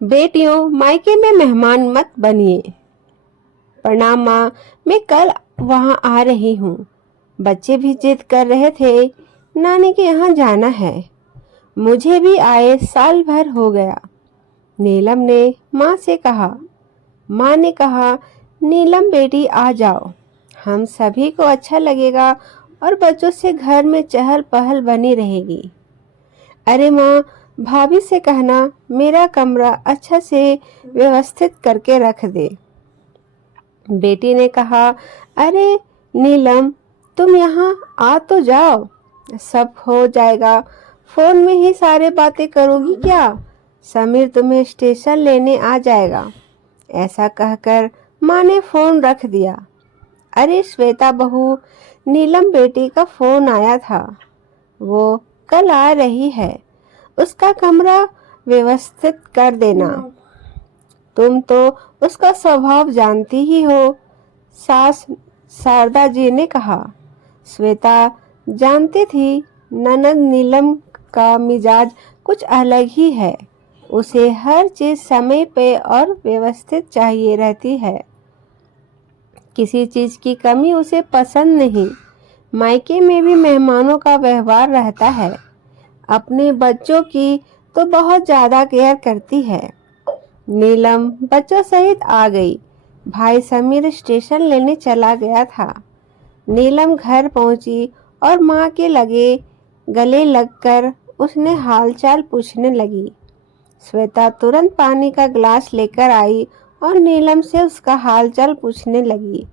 बेटियों, मायके में मेहमान मत बनिए। प्रणाम माँ, मैं कल वहाँ आ रही हूँ। बच्चे भी जिद कर रहे थे, नानी के यहाँ जाना है। मुझे भी आए साल भर हो गया। नीलम ने माँ से कहा। माँ ने कहा, नीलम बेटी आ जाओ, हम सभी को अच्छा लगेगा और बच्चों से घर में चहल पहल बनी रहेगी। अरे माँ, भाभी से कहना मेरा कमरा अच्छा से व्यवस्थित करके रख दे। बेटी ने कहा, अरे नीलम, तुम यहाँ आ तो जाओ, सब हो जाएगा। फोन में ही सारे बातें करोगी क्या? समीर तुम्हें स्टेशन लेने आ जाएगा। ऐसा कहकर माँ ने फोन रख दिया। अरे श्वेता बहू, नीलम बेटी का फोन आया था। वो कल आ रही है, उसका कमरा व्यवस्थित कर देना। तुम तो उसका स्वभाव जानती ही हो। सास शारदा जी ने कहा। श्वेता जानती थी ननद नीलम का मिजाज कुछ अलग ही है। उसे हर चीज समय पे और व्यवस्थित चाहिए रहती है। किसी चीज की कमी उसे पसंद नहीं। मायके में भी मेहमानों का व्यवहार रहता है। अपने बच्चों की तो बहुत ज्यादा केयर करती है। नीलम बच्चों सहित आ गई। भाई समीर स्टेशन लेने चला गया था। नीलम घर पहुंची और माँ के गले लगकर उसने हालचाल पूछने लगी। श्वेता तुरंत पानी का ग्लास लेकर आई और नीलम से उसका हालचाल पूछने लगी।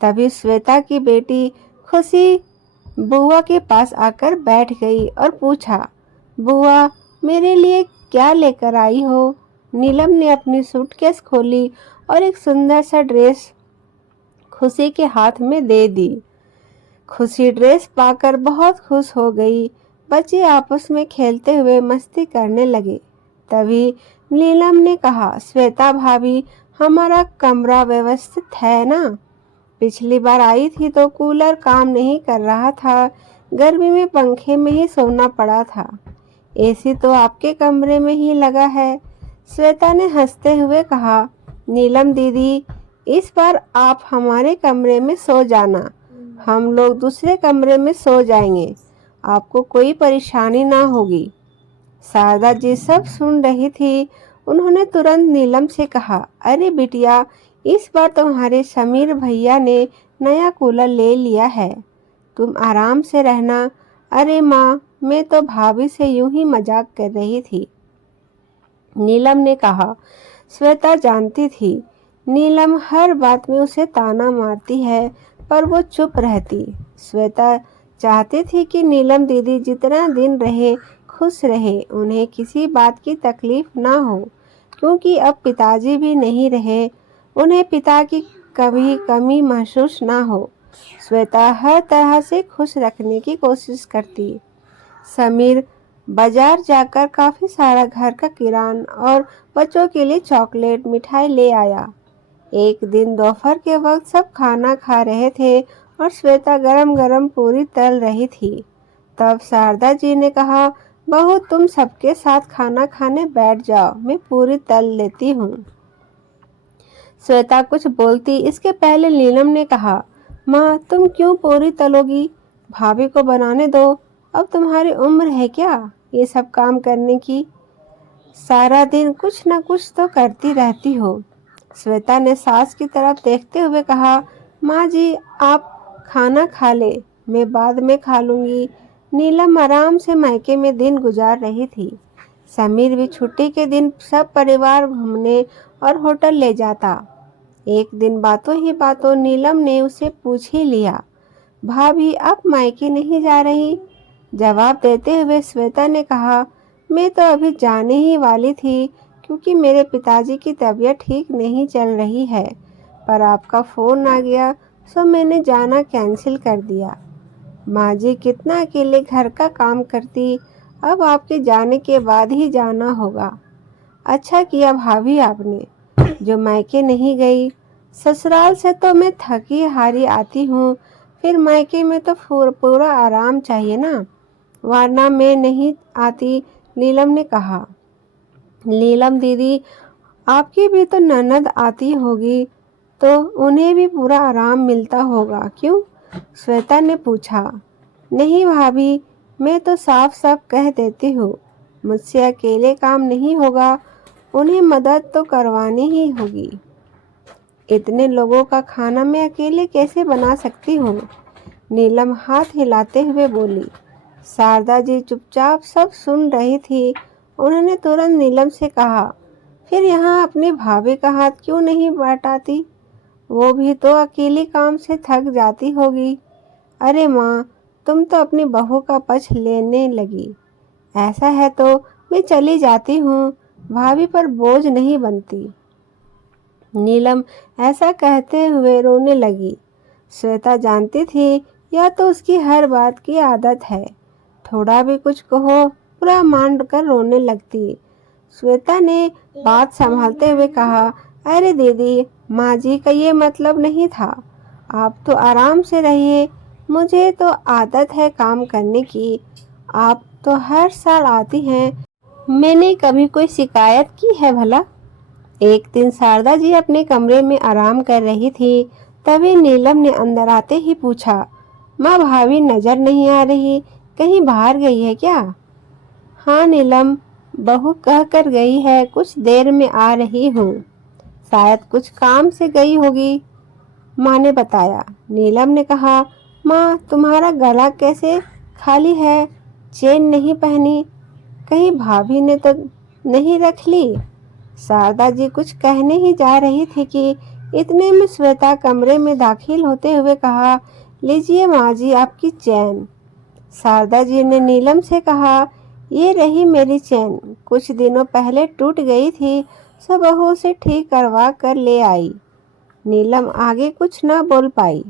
तभी श्वेता की बेटी खुशी बुआ के पास आकर बैठ गई और पूछा, बुआ, मेरे लिए क्या लेकर आई हो? नीलम ने अपनी सूटकेस खोली और एक सुंदर सा ड्रेस खुशी के हाथ में दे दी। खुशी ड्रेस पाकर बहुत खुश हो गई। बच्चे आपस में खेलते हुए मस्ती करने लगे। तभी नीलम ने कहा, श्वेता भाभी, हमारा कमरा व्यवस्थित है ना? पिछली बार आई थी तो कूलर काम नहीं कर रहा था। गर्मी में पंखे में ही सोना पड़ा था। एसी तो आपके कमरे में ही लगा है। श्वेता ने हंसते हुए कहा, नीलम दीदी, इस बार आप हमारे कमरे में सो जाना, हम लोग दूसरे कमरे में सो जाएंगे, आपको कोई परेशानी ना होगी। शारदा जी सब सुन रही थी। उन्होंने तुरंत नीलम से कहा, अरे बिटिया, इस बार तुम्हारे समीर भैया ने नया कूलर ले लिया है, तुम आराम से रहना। अरे माँ, मैं तो भाभी से यूं ही मजाक कर रही थी, नीलम ने कहा। श्वेता जानती थी नीलम हर बात में उसे ताना मारती है, पर वो चुप रहती। श्वेता चाहती थी कि नीलम दीदी जितना दिन रहे खुश रहे, उन्हें किसी बात की तकलीफ ना हो, क्योंकि अब पिताजी भी नहीं रहे, उन्हें पिता की कभी कमी महसूस ना हो। श्वेता हर तरह से खुश रखने की कोशिश करती। समीर बाजार जाकर काफी सारा घर का किरान और बच्चों के लिए चॉकलेट मिठाई ले आया। एक दिन दोपहर के वक्त सब खाना खा रहे थे और श्वेता गरम गरम पूरी तल रही थी। तब शारदा जी ने कहा, बहू, तुम सबके साथ खाना खाने बैठ जाओ, मैं पूरी तल लेती हूँ। श्वेता कुछ बोलती इसके पहले नीलम ने कहा, माँ, तुम क्यों पूरी तलोगी? भाभी को बनाने दो, अब तुम्हारी उम्र है क्या ये सब काम करने की? सारा दिन कुछ न कुछ तो करती रहती हो। श्वेता ने सास की तरफ देखते हुए कहा, माँ जी, आप खाना खा ले, मैं बाद में खा लूंगी। नीलम आराम से मायके में दिन गुजार रही थी। समीर भी छुट्टी के दिन सब परिवार घूमने और होटल ले जाता। एक दिन बातों ही बातों नीलम ने उसे पूछ ही लिया, भाभी, आप मायके नहीं जा रही? जवाब देते हुए श्वेता ने कहा, मैं तो अभी जाने ही वाली थी, क्योंकि मेरे पिताजी की तबीयत ठीक नहीं चल रही है, पर आपका फ़ोन आ गया सो मैंने जाना कैंसिल कर दिया। माँ जी कितना अकेले घर का काम करती, अब आपके जाने के बाद ही जाना होगा। अच्छा किया भाभी आपने जो मायके नहीं गई। ससुराल से तो मैं थकी हारी आती हूँ, फिर मायके में तो पूरा आराम चाहिए ना, वरना मैं नहीं आती, नीलम ने कहा। नीलम दीदी, आपकी भी तो ननद आती होगी, तो उन्हें भी पूरा आराम मिलता होगा क्यों? श्वेता ने पूछा। नहीं भाभी, मैं तो साफ साफ कह देती हूँ, मुझसे अकेले काम नहीं होगा, उन्हें मदद तो करवानी ही होगी। इतने लोगों का खाना मैं अकेले कैसे बना सकती हूँ? नीलम हाथ हिलाते हुए बोली। शारदा जी चुपचाप सब सुन रही थी। उन्होंने तुरंत नीलम से कहा, फिर यहाँ अपनी भाभी का हाथ क्यों नहीं बटाती? वो भी तो अकेली काम से थक जाती होगी। अरे माँ, तुम तो अपनी बहू का पक्ष लेने लगी। ऐसा है तो मैं चली जाती हूँ, भाभी पर बोझ नहीं बनती। नीलम ऐसा कहते हुए रोने लगी। श्वेता जानती थी यह तो उसकी हर बात की आदत है, थोड़ा भी कुछ कहो पूरा मान कर रोने लगती। श्वेता ने बात संभालते हुए कहा, अरे दीदी, माँ जी का ये मतलब नहीं था, आप तो आराम से रहिए, मुझे तो आदत है काम करने की, आप तो हर साल आती हैं, मैंने कभी कोई शिकायत की है भला? एक दिन शारदा जी अपने कमरे में आराम कर रही थी, तभी नीलम ने अंदर आते ही पूछा, माँ भाभी नजर नहीं आ रही, कहीं बाहर गई है क्या? हाँ नीलम, बहू कह कर गई है कुछ देर में आ रही हूँ, शायद कुछ काम से गई होगी, माँ ने बताया। नीलम ने कहा, माँ तुम्हारा गला कैसे खाली है, चेन नहीं पहनी, कहीं भाभी ने तो नहीं रख ली? शारदा जी कुछ कहने ही जा रही थी कि इतने में श्वेता कमरे में दाखिल होते हुए कहा, लीजिए माँ जी आपकी चैन। शारदा जी ने नीलम से कहा, ये रही मेरी चैन, कुछ दिनों पहले टूट गई थी, सब बहू से ठीक करवा कर ले आई। नीलम आगे कुछ न बोल पाई।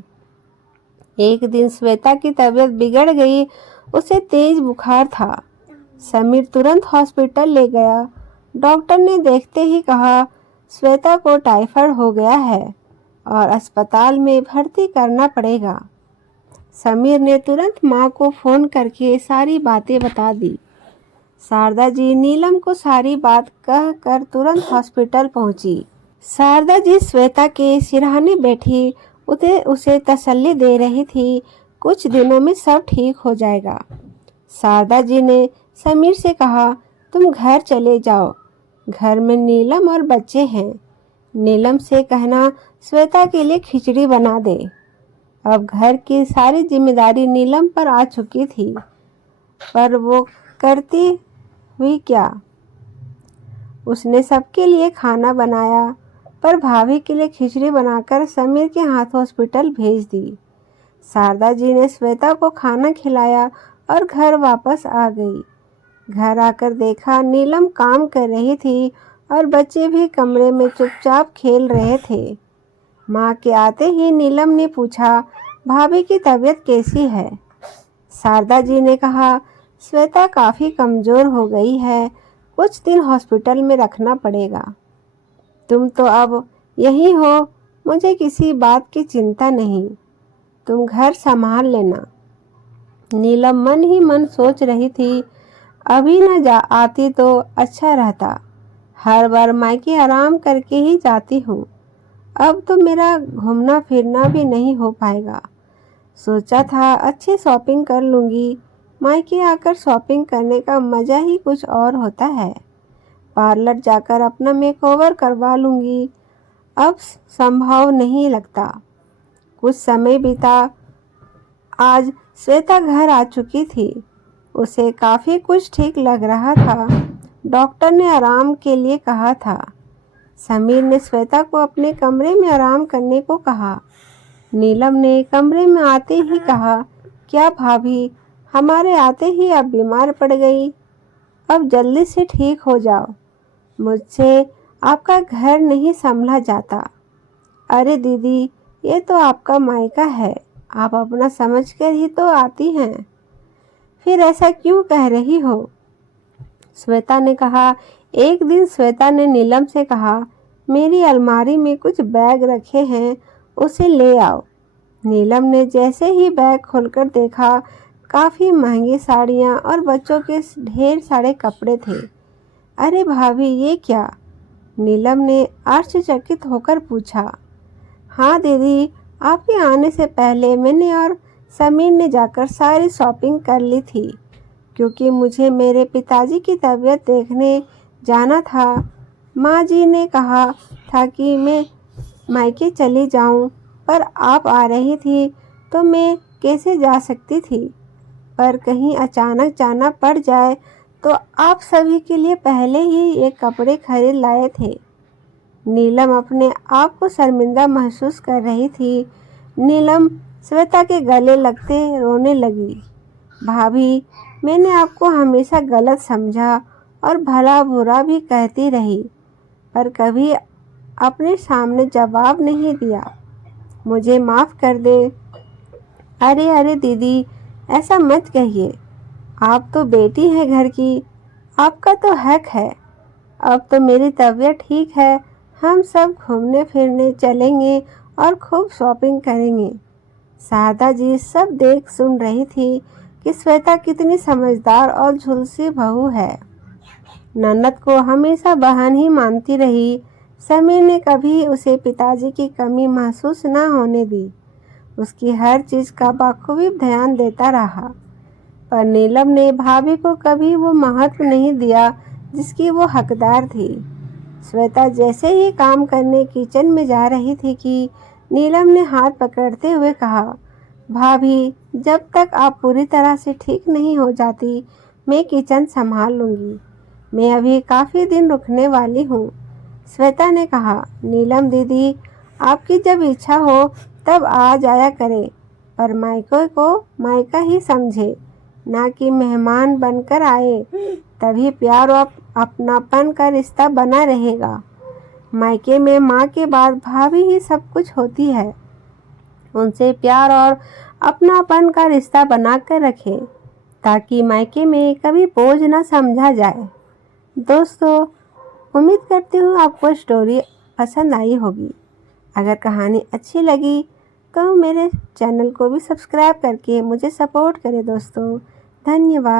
एक दिन श्वेता की तबीयत बिगड़ गई, उसे तेज बुखार था। समीर तुरंत हॉस्पिटल ले गया। डॉक्टर ने देखते ही कहा, श्वेता को टाइफाइड हो गया है और अस्पताल में भर्ती करना पड़ेगा। समीर ने तुरंत माँ को फोन करके सारी बातें बता दी। शारदा जी नीलम को सारी बात कह कर तुरंत हॉस्पिटल पहुंची। शारदा जी श्वेता के सिरहाने बैठी उसे तसल्ली दे रही थी, कुछ दिनों में सब ठीक हो जाएगा। शारदा जी ने समीर से कहा, तुम घर चले जाओ, घर में नीलम और बच्चे हैं, नीलम से कहना श्वेता के लिए खिचड़ी बना दे। अब घर की सारी जिम्मेदारी नीलम पर आ चुकी थी, पर वो करती हुई क्या? उसने सबके लिए खाना बनाया, पर भाभी के लिए खिचड़ी बनाकर समीर के हाथ हॉस्पिटल भेज दी। शारदा जी ने श्वेता को खाना खिलाया और घर वापस आ गई। घर आकर देखा नीलम काम कर रही थी और बच्चे भी कमरे में चुपचाप खेल रहे थे। माँ के आते ही नीलम ने पूछा, भाभी की तबीयत कैसी है? शारदा जी ने कहा, श्वेता काफ़ी कमज़ोर हो गई है, कुछ दिन हॉस्पिटल में रखना पड़ेगा। तुम तो अब यही हो, मुझे किसी बात की चिंता नहीं, तुम घर संभाल लेना। नीलम मन ही मन सोच रही थी, अभी न जा आती तो अच्छा रहता, हर बार मायके आराम करके ही जाती हूँ, अब तो मेरा घूमना फिरना भी नहीं हो पाएगा। सोचा था अच्छी शॉपिंग कर लूँगी, मायके आकर शॉपिंग करने का मज़ा ही कुछ और होता है, पार्लर जाकर अपना मेकओवर करवा लूँगी, अब संभव नहीं लगता। कुछ समय बीता, आज श्वेता घर आ चुकी थी, उसे काफ़ी कुछ ठीक लग रहा था। डॉक्टर ने आराम के लिए कहा था। समीर ने श्वेता को अपने कमरे में आराम करने को कहा। नीलम ने कमरे में आते ही कहा, क्या भाभी, हमारे आते ही आप बीमार पड़ गई, अब जल्दी से ठीक हो जाओ, मुझसे आपका घर नहीं संभला जाता। अरे दीदी, ये तो आपका मायका है, आप अपना समझकर ही तो आती हैं, फिर ऐसा क्यों कह रही हो? श्वेता ने कहा। एक दिन श्वेता ने नीलम से कहा, मेरी अलमारी में कुछ बैग रखे हैं, उसे ले आओ। नीलम ने जैसे ही बैग खोलकर देखा, काफ़ी महंगी साड़ियाँ और बच्चों के ढेर सारे कपड़े थे। अरे भाभी, ये क्या? नीलम ने आश्चर्यचकित होकर पूछा। हाँ दीदी, आपके आने से पहले मैंने और समीर ने जाकर सारी शॉपिंग कर ली थी, क्योंकि मुझे मेरे पिताजी की तबीयत देखने जाना था। माँ जी ने कहा था कि मैं मायके चली जाऊं, पर आप आ रही थी तो मैं कैसे जा सकती थी। पर कहीं अचानक जाना पड़ जाए तो आप सभी के लिए पहले ही ये कपड़े खरीद लाए थे। नीलम अपने आप को शर्मिंदा महसूस कर रही थी। नीलम श्वेता के गले लगते रोने लगी। भाभी, मैंने आपको हमेशा गलत समझा और भला बुरा भी कहती रही, पर कभी अपने सामने जवाब नहीं दिया। मुझे माफ़ कर दे। अरे अरे दीदी, ऐसा मत कहिए। आप तो बेटी हैं घर की, आपका तो हक है। अब तो मेरी तबीयत ठीक है, हम सब घूमने फिरने चलेंगे और खूब शॉपिंग करेंगे। शारदा जी सब देख सुन रही थी कि श्वेता कितनी समझदार और झुलसी बहू है। ननद को हमेशा बहन ही मानती रही। समीर ने कभी उसे पिताजी की कमी महसूस न होने दी। उसकी हर चीज़ का बखूबी ध्यान देता रहा, पर नीलम ने भाभी को कभी वो महत्व नहीं दिया जिसकी वो हकदार थी। श्वेता जैसे ही काम करने किचन में जा रही थी कि नीलम ने हाथ पकड़ते हुए कहा, भाभी, जब तक आप पूरी तरह से ठीक नहीं हो जाती मैं किचन संभाल लूँगी। मैं अभी काफ़ी दिन रुकने वाली हूँ। श्वेता ने कहा, नीलम दीदी, आपकी जब इच्छा हो तब आ जाया करें, पर मायके को मायका ही समझे, ना कि मेहमान बनकर आए। तभी प्यार और अपनापन का रिश्ता बना रहेगा। मायके में माँ के बाद भाभी ही सब कुछ होती है। उनसे प्यार और अपनापन का रिश्ता बना कर रखें, ताकि मायके में कभी बोझ न समझा जाए। दोस्तों, उम्मीद करती हूँ आपको स्टोरी पसंद आई होगी। अगर कहानी अच्छी लगी तो मेरे चैनल को भी सब्सक्राइब करके मुझे सपोर्ट करें दोस्तों। धन्यवाद।